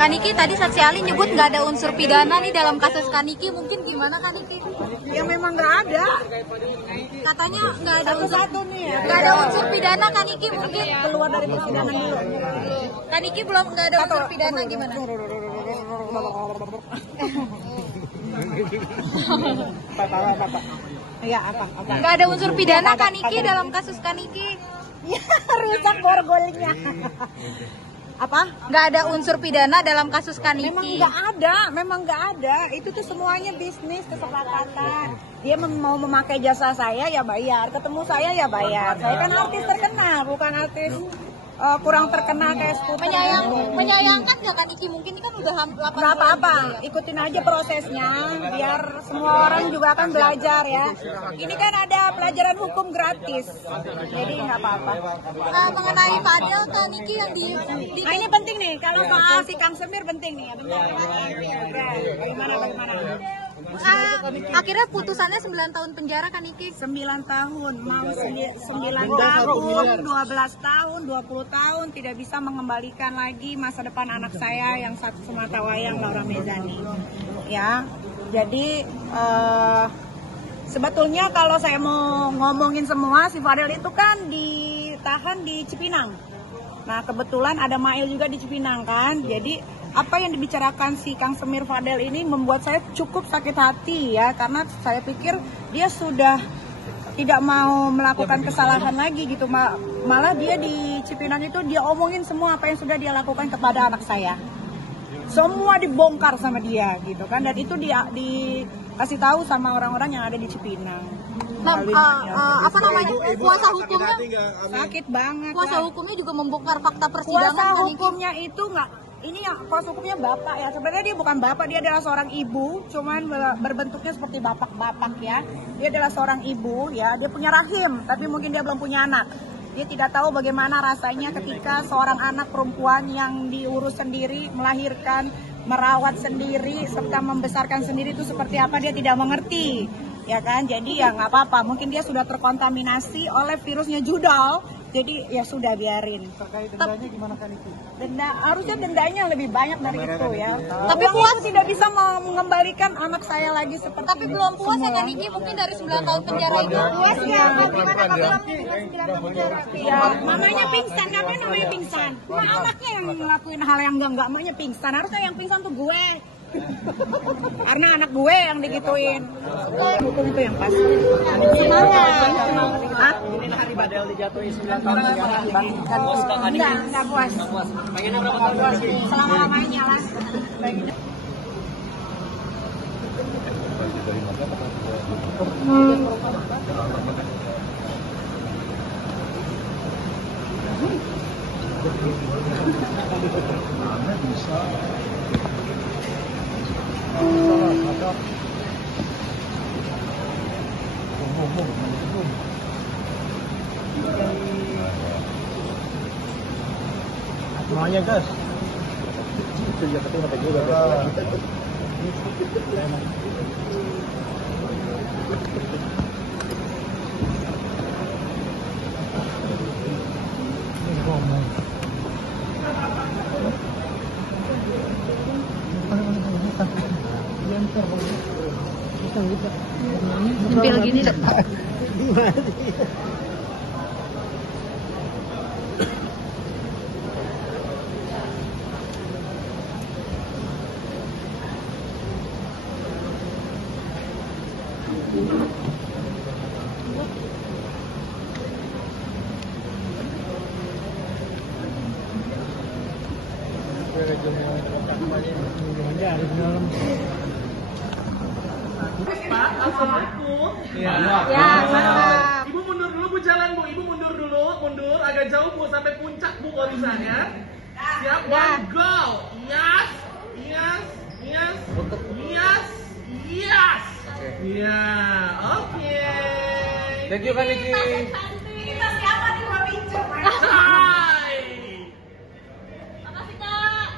Kaniki tadi saksi ahli nyebut nggak ada unsur pidana nih dalam kasus Kaniki, mungkin gimana Kaniki? Ya memang nggak ada. Katanya nggak ada Satu-satu nih ya. nggak ada unsur pidana Kaniki, mungkin Keluar dari persidangan dulu. Kaniki belum nggak ada unsur pidana gimana? Apa? Ya apa? Nggak ada unsur pidana Kaniki dalam kasus Kaniki. Ya rusak borgolnya. Apa? Nggak ada unsur pidana dalam kasus Kaniki. Memang nggak ada. Itu tuh semuanya bisnis, kesepakatan. Dia mau memakai jasa saya ya bayar, ketemu saya ya bayar. Saya kan artis terkenal, bukan artis kurang terkenal kayak Scoop. Menyayangkan nggak Kaniki? Mungkin ini kan udah 8 Nggak apa-apa, ikutin aja prosesnya, biar semua orang juga akan belajar ya. Ini kan ada pelajaran hukum gratis, jadi nggak apa-apa. Mengenai Fadel Kaniki yang di Nah ini penting nih, kalau soal si Kang Semir penting nih. Bagaimana? akhirnya putusannya 9 tahun penjara Kaniki. 9 tahun, mau 9 tahun, 12 tahun, 20 tahun tidak bisa mengembalikan lagi masa depan anak saya yang satu sematawayang Laura Mezani. Ya, jadi sebetulnya kalau saya mau ngomongin semua, si Fadel itu kan ditahan di Cipinang. Nah kebetulan ada Mail juga di Cipinang kan, jadi apa yang dibicarakan si Kang Semir Fadel ini membuat saya cukup sakit hati ya, karena saya pikir dia sudah tidak mau melakukan kesalahan lagi gitu, malah dia di Cipinang itu dia omongin semua apa yang sudah dia lakukan kepada anak saya, semua dibongkar sama dia gitu kan, dan itu dikasih tahu sama orang-orang yang ada di Cipinang. Nah, apa namanya, kuasa hukumnya sakit banget. Kuasa hukumnya juga membongkar fakta persidangan. Kuasa hukumnya itu nggak, ini yang kuasa hukumnya bapak ya. Sebenarnya dia bukan bapak, dia adalah seorang ibu, cuman berbentuknya seperti bapak-bapak ya. Dia adalah seorang ibu ya, dia punya rahim, tapi mungkin dia belum punya anak. Dia tidak tahu bagaimana rasanya ketika seorang anak perempuan yang diurus sendiri, melahirkan, merawat sendiri, serta membesarkan sendiri itu seperti apa, dia tidak mengerti. Ya kan, jadi ya nggak apa-apa, mungkin dia sudah terkontaminasi oleh virusnya judal, jadi ya sudah biarin. Terkait dendanya gimana kan itu? Denda, harusnya dendanya lebih banyak dari itu ya. Tapi puas tidak bisa mengembalikan anak saya lagi seperti Tapi belum puas ya Kaniki, mungkin dari 9 tahun penjara itu. Puas ya, gimana Kak? Ya, mamanya pingsan, ngapain namanya pingsan? Nah, anaknya yang ngelakuin hal yang enggak, mamanya pingsan. Harusnya yang pingsan tuh gue. Karena anak gue yang digituin. Hukum itu yang pas. Semangat. Hah? Ini hari Fadel dijatuhi 9 tahun penjara. Puas Kak Kaniki? Enggak puas. Pengennya berapa tahun lagi? Selama-lamanya lah. Semuanya gas. Itu dia ketemu kata juga. Nyempil gini. Pak, assalamualaikum. Ya, mantap. Ibu mundur dulu, Bu, jalan, Bu. Ibu mundur dulu, mundur agak jauh, Bu, sampai puncak, Bu, kalau misalnya. Siap, one, go. Yes, yes, yes, yes, yes. Iya, oke. Thank you Kaniki. Kita siapa nih mau pinjam? Hai. Makasih Kak.